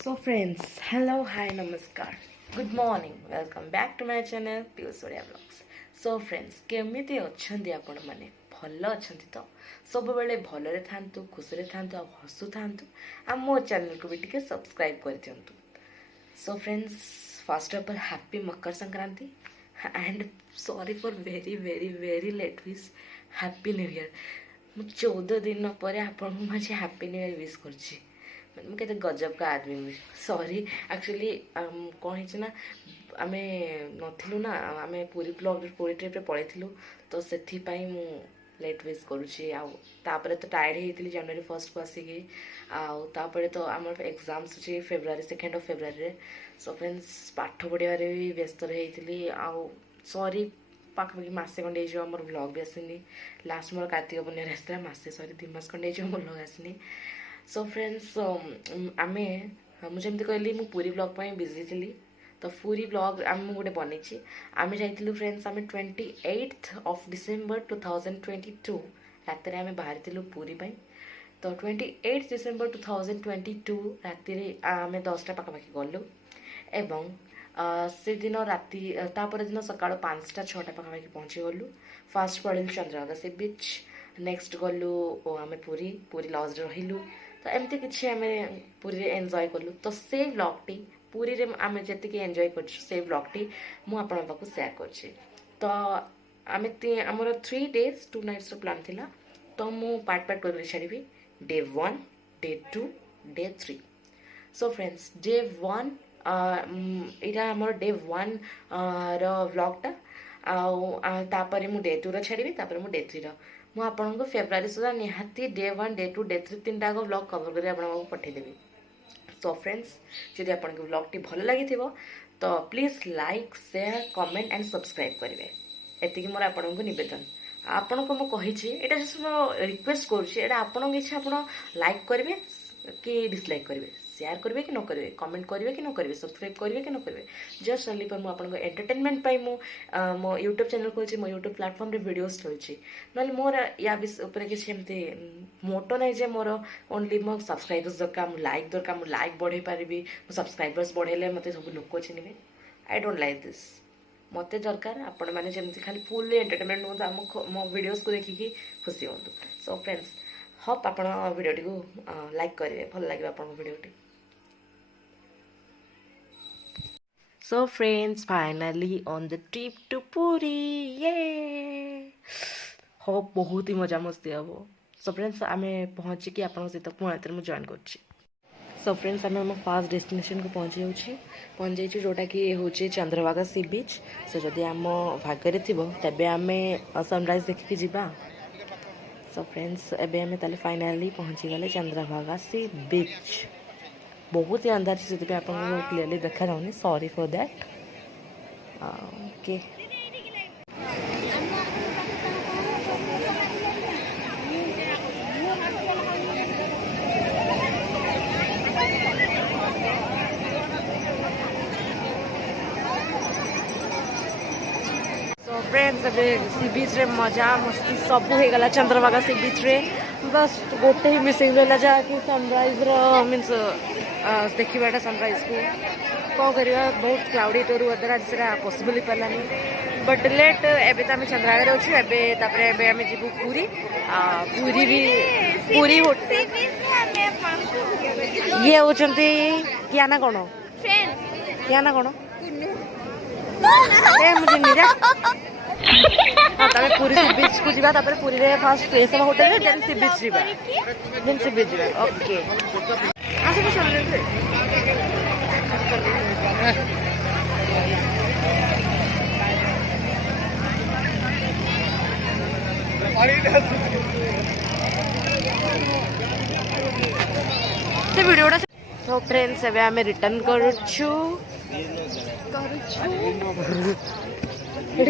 So friends, hello, hi, namaskar. Good morning. Welcome back to my channel Piyush Odia Vlogs. So friends, केमिति अछंती आपण माने भल अछंती तो सब बेले भलरे थांतु खुशी थांतु आ हसु थांतु आ मो चैनल को भी टिके सब्सक्राइब कर दियंतु. So friends, first of all happy Makar Sankranti and sorry for very late wish. Happy New Year. ମୁଁ 14 दिन पर आपण माझे हैप्पी न्यू ईयर विश करछि. मैं कहते गजब का आदमी मुझे सॉरी एक्चुअली कौन है ना आम नथिलु ना आम पूरी ब्लॉग पूरी ट्रिप रे पळेथिलु तो सेथि पई मु लेट विश करूछि. तापरे तो टायर्ड हेतिली जनवरी 1 को आसिकी तापरे तो आमर एग्जाम्स अछि फेब्रुआरी 2 फेब्रुआरी रे. सो फ्रेंड्स पाठ पढ़िबारे भी व्यस्त रहितिली सॉरी पाखपाखि मसे खंडे जो आमर ब्लॉग भी आसिनी. लास्ट मोर कार्तिक पुण्य आसला मसे सॉरी 2 मास खंडे जो मोर ब्लॉग आसिनी. सो फ्रेंड्स आमे मुझे एमती कहली मु पूरी ब्लॉग पर बिजी थी तो पूरी ब्लॉग आम गोटे बनई आम जाइलु फ्रेंड्स आम 28 डिसेम्बर 2022 रात आम बाहरी पूरी पाई. तो 28 डिसेम्बर 2022 राति आम 10टा पाखापाखि गलु एवं से दिन राति तापर दिन सका 5टा 6टा पाखापाखि पहुँची गलु. फास्ट पड़ेलु चंद्रभागा सी बीच. नेक्स्ट गलु आम पूरी पूरी लॉज रहिलु. तो एमती किसी आम पूरी एंजॉय कलु. तो से ब्लॉगटी पूरी रे आम जी एंजॉय कर से ब्लॉगटी मुझे सेयार कर. तो आम आमर 3 days 2 nights प्लान थिला. तो मु पार्ट कर छाड़ी day 1 day 2 day 3. So friends day 1 यहाँ आमर डे 1 व्लॉगटा तापर मु डे 2 छाड़ी तापर मु डे 3 मु आपको फेब्रुआरी सुधा निहाती डे 1 डे 2 डे 3 3टा व्लॉग कवर कर आपको पठेदेवी. सो फ्रेंड्स जदि आपको व्लॉगटी भल लगी तो please like share comment and subscribe करेंगे. एति मोर आपको निवेदन आपन को मुझे रिक्वेस्ट करुँच इच्छा आप लाइक करेंगे कि डिसलाइक करेंगे शेयर करेंगे कि न करेंगे कमेंट करेंगे कि न करेंगे सब्सक्राइब करेंगे कि न करेंगे जस्ट ओनली पर मुझे एंटरटेनमेंट मो यूट्यूब चैनल खोलि मो यूट्यूब प्लेटफॉर्म रे वीडियोस चलछि. नले मोर या ऊपर किसी एमती मोटो नहीं जे मोर ओनली मो सब्सक्राइबर्स दरकार मु लाइक बढ़े पारिबी मो सब्सक्राइबर्स बढ़ेले मते सब लोक चिन्हबे. I don't like this. मते दरकार आपण माने जेमती खाली फुल एंटरटेनमेंट हो मो वीडियोस को देखिकी खुशी होंतु. सो फ्रेंड्स होप आपण वीडियोटी को लाइक करेंगे भल लगे आपण वीडियोटी. So friends, finally on the trip to Puri, yay! Hope बहुत ही मजा मस्ती हम. सो फ्रेंड्स आम पहुँची कि आपन सहित पुणी मुझे जॉइन कर. सो फ्रेंड्स आम आम फास्ट डेस्टिनेशन को पहुँच जाइए जोटा कि हूँ चंद्रभागा सी बीच. सो जदि आम भाग्य थी तेबे आम सनराइज देखिकी जावा. सो फ्रेंड्स एबे आम ताले फाइनाली पहुँची गले चंद्रभागा सी बीच. बहुत ही अंधार से आपको क्लीयरली देखा जाऊनी sorry for that. Okay so friends अबे सी बीच रे मजा मस्ती सब हो गला चंद्रभागा सी बीच रे. बस गोटे ही मिसिंग रहा जहाँकि सनराइज मीन्स देखा सनराइज को कौन करवा बहुत क्लाउडी टोर वेदर आज से पॉसिबल ही पारानी बट लेट एबे तो आम चंद्रभागा अच्छे एबे आम जीवु पूरी पूरी भी पूरी होटल ये होचंती क्या ना कौन क्या ना कौन ए मुझे नहीं जा. हाँ तबे पूरी सी बीच को जीवा तापर पूरी रे फास्ट फ्रेश हवा होटल रे देन सी बीच जीवा ओके आसे को चल रे से वीडियोटा. सो फ्रेंड्स एबे हमें रिटर्न करूछु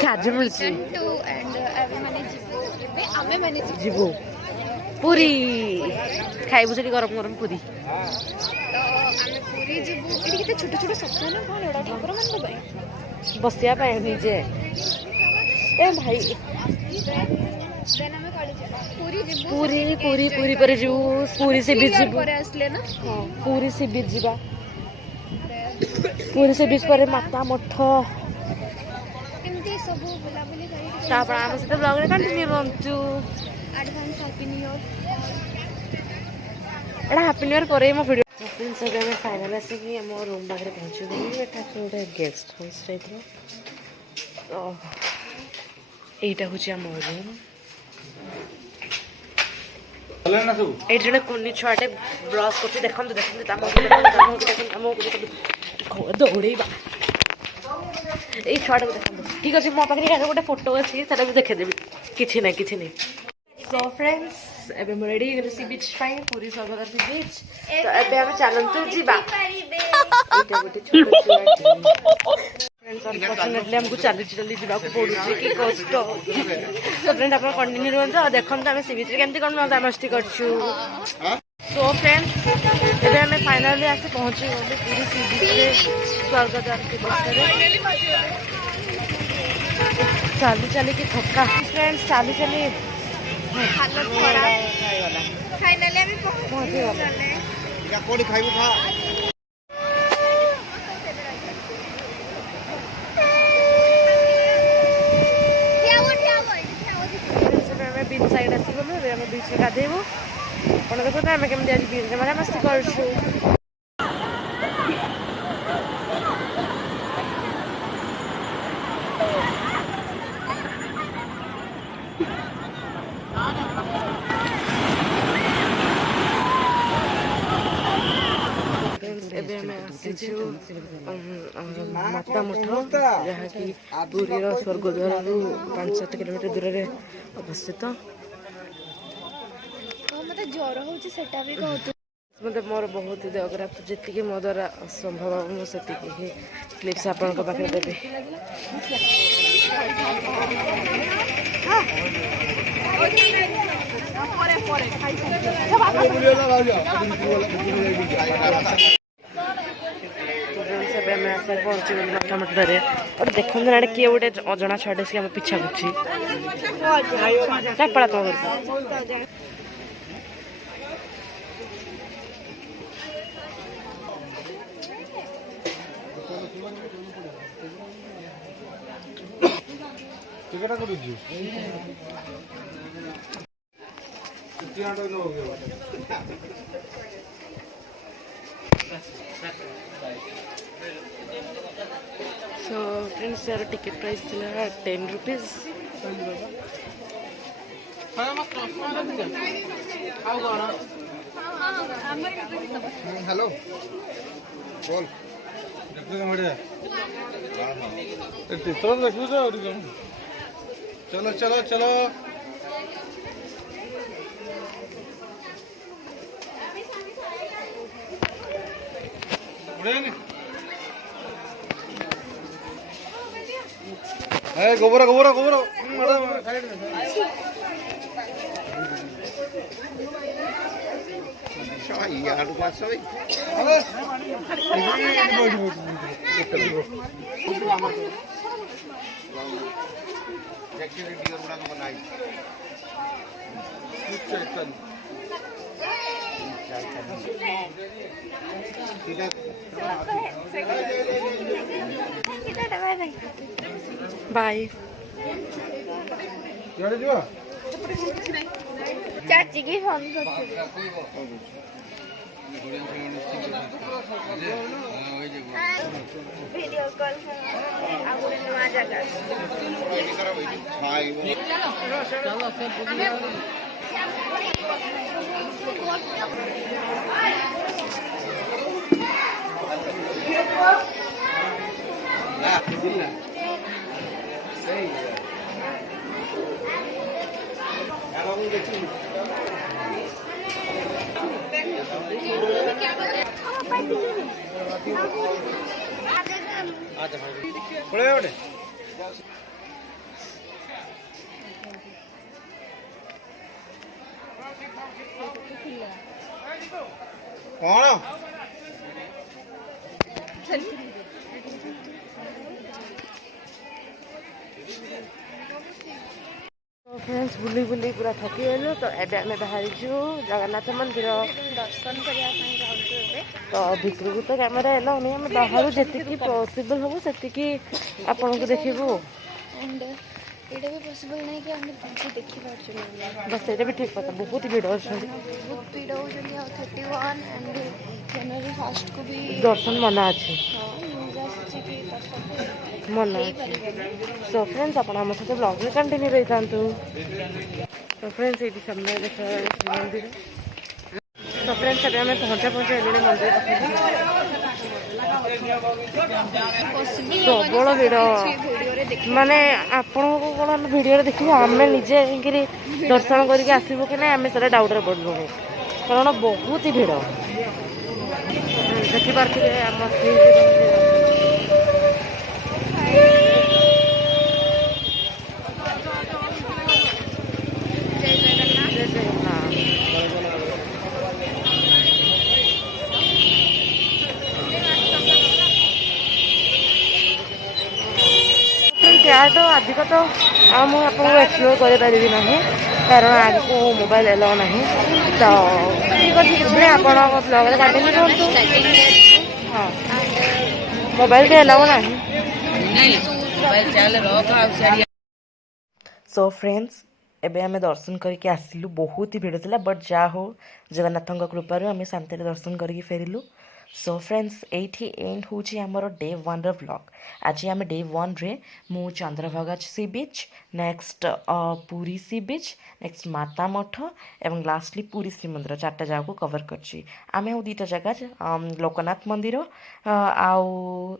खाद्य मिलছি जीवु पूरी खाइबु से गरम गरम पूरी. छोट छोट सपना ना कौन एडा ठाकुर मान बसिया निजे ए भाई पूरी पूरी पूरी पर जीवु पूरी से बीच जीवु आसले ना. हाँ पूरी से बीच जीवा ପୁରୀ ସେ ବିଚ୍ ପରେ ମାତା ମଠ ଏମିତି ସବୁ ବୁଲାବୁଲି କରି ତାପରେ ଆମେ ସେତେ ବ୍ଲଗରେ କଣ୍ଟିନ୍ୟୁ କରୁଛୁ। Advance happy new year. ଏଇଟା ହାପି ନ୍ୟୁ ଇୟର ପରେ ମୋ ଭିଡ଼ିଓ ଫ୍ରେଣ୍ଡସ୍ ଏବେ ଆମେ ଫାଇନାଲ୍ ଆସିକି ଆମ ରୁମ୍ ପାଖରେ ପହଞ୍ଚିଗଲୁ। ଏଟା ଗୋଟେ ଗେଷ୍ଟ ହାଉସ୍ ଟାଇପ୍ର। ତ ଏଇଟା ହେଉଛି ଆମ ରୁମ୍। ଏଇଠି ଜଣେ କୁନି ଛୁଆଟେ ବ୍ରସ୍ କରୁଛି। ଦେଖନ୍ତୁ ଦେଖନ୍ତୁ ତା ମୁହଁକୁ ଦେଖନ୍ତୁ ତା ମୁହଁକୁ ଦେଖନ୍ତୁ ତା ମୁହଁକୁ ଦେଖନ୍ତୁ ଦୌଡ଼େଇବା। ଏଇ ଛୁଆଟାକୁ ଦେଖନ୍ତୁ। ଠିକ୍ ଅଛି ମୋ ପାଖରେ ଏହାର ଗୋଟେ ଫଟୋ ଅଛି ସେଟା ବି ଦେଖେଇଦେବି। କିଛି ନାହିଁ କିଛି ନାହିଁ। ସୋ ଫ୍ରେଣ୍ଡସ୍ ଏବେ ମୁଁ ରେଡ଼ି ହେଇଗଲି ସି ବିଚ୍ ପାଇଁ ପୁରୀ ସ୍ୱର୍ଗଦ୍ୱାର ସି ବିଚ୍। ତ ଏବେ ଆମେ ଚାଲନ୍ତୁ ଯିବା। ଏଇଟା ଗୋଟେ ଛୋଟ ଛୁଆଟେ। फ्रेंड्स अनफॉर्चुनेटली हमको चाली चाली जावाक पड़ुଛି कि कष्ट। तो फ्रेंड आप कंटिन्यू रुहतु और देखते आम सी बीच केमती कौन मजामस्ती करछु। सो फ्रेंड्स एबे आम फाइनाली आसी पहुँची गलु पूरी सी बीच स्वर्गद्वार सी बीच। चाली चाली की थका फ्रेंड्स चाली चाली हालत खराब। फाइनली हम पहुंच गए। कोडी खाइबु खा बीच साइड आसी गलु। आम बीच में गाधेबू आप देखते आम केमती आज बीच में मजामस्ती करछु। ଏବେ ଆମେ ଆସିଛୁ ମାତା ମଠ ଯାହାକି ପୁରୀର ସ୍ୱର୍ଗଦ୍ୱାରରୁ 5-7 କିଲୋମିଟର ଦୂରରେ ଅବସ୍ଥିତ। ମତେ ଜ୍ୱର ହଉଛି ସେଟା ବି କହୁଛୁ। ମୋତେ ମୋର ବହୁତ ଦେହ ଖରାପ ଯେତିକି ମୋ ଦ୍ୱାରା ଅସମ୍ଭବ ମୁଁ ସେତିକି ହିଁ କ୍ଲିପ୍ସ ଆପଣଙ୍କ ପାଖରେ ଦେବି। ଏବେ ଆମେ ଆସି ପହଞ୍ଚିଗଲୁ ମାତା ମଠରେ। ଆଉ ଦେଖନ୍ତୁ ନା କିଏ ଗୋଟେ ଅଜଣା ଛୁଆଟେ ସେ ଆମ ପିଛା କରୁଛି। ପଳା ତମ ଘରକୁ। टिकट को दीजिए सो फ्रेंड्स यार टिकट प्राइस थिला 10 रुपीज। हेलो बोल बढ़िया चित्र देखु चलो चलो चलो गोबर गोबर गोबर यार बाय चाची की फोन वीडियो कॉल नवा जगह कौन फ्रेंड्स बुली बुली पूरा थकी गलु तो एबे आमे बाहरिछु जगन्नाथ मंदिर दर्शन करने जाऊँ ଏବେ तो भितर को तो कैमेरा एलाउ नहीं आम बाहर जी पॉसिबल हम से आपन को देखू एंड ଏଇଟା ବି ପସିବଲ୍ ନାହିଁ କି ଆମେ ତାଙ୍କୁ ଦେଖିପାରୁଛୁ बस ये भी ठीक बात बहुत भिड़ अच्छा ବହୁତ ଭିଡ଼ ହେଉଛନ୍ତି ଆଉ 31 एंड ଜାନୁଆରୀ 1 को भी दर्शन मना अच्छे ହଁ ନ୍ୟୁଜ୍ ଆସିଛି କି ଦର୍ଶନ मना ହେଇପାରିବନି सो फ्रेंड्स आप आम सहित ब्लॉग में कंटिन्यू रही था तो फ्रेंड्स ये सामने देखा मंदिर तो फ्रेंड्स अभी हमें पहुंचा मंदिर प्रबल भिड़ माने आपण को कौन भिडियो देखिए आम निजे दर्शन करके आसबू कि ना आम से डाउट पड़ू कारण बहुत ही भिड़ देखिपे आम क्या तो अधिक तो आपको एक्सप्लोर करें ना कारण आज को मोबाइल एलाउ ना तो ठीक अच्छे किसी ना आप ब्लॉग कंटिन्यू करूँ हाँ मोबाइल के एलाउ ना सो फ्रेंड्स एबे आमे दर्शन करके आसिलु बहुत ही भिड़ था बट जा हो जगन्नाथ कृपार आम शांति दर्शन करके फेरिलु सो फ्रेंड्स एठी एंड होची हमर डे 1 रो व्लॉग आज आम डे 1 रे मु चंद्रभागा सी बीच नेक्स्ट पुरी सी बीच नेक्स्ट माता मठ एवं लास्टली पुरी श्रीमंदिर 4टा जगह को कवर करछि आमे हो 2टा जगह लोकनाथ मंदिर आउ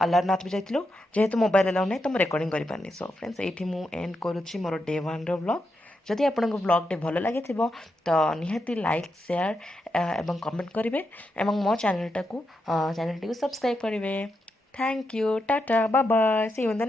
अलारनाथ भी जाइतलु जेहेतु मोबाइल अलाउ नहीं तो मैं रेकर्डिंग करि पारनी सो फ्रेंड्स एठी मु एंड करूछि मोर डे 1 रो व्लॉग जदि आपको ब्लॉगटे भल लगी तो निहाती लाइक शेयर एवं कमेंट करेंगे एवं मो चैनल टी सब्सक्राइब करेंगे thank you tata bye bye see you in the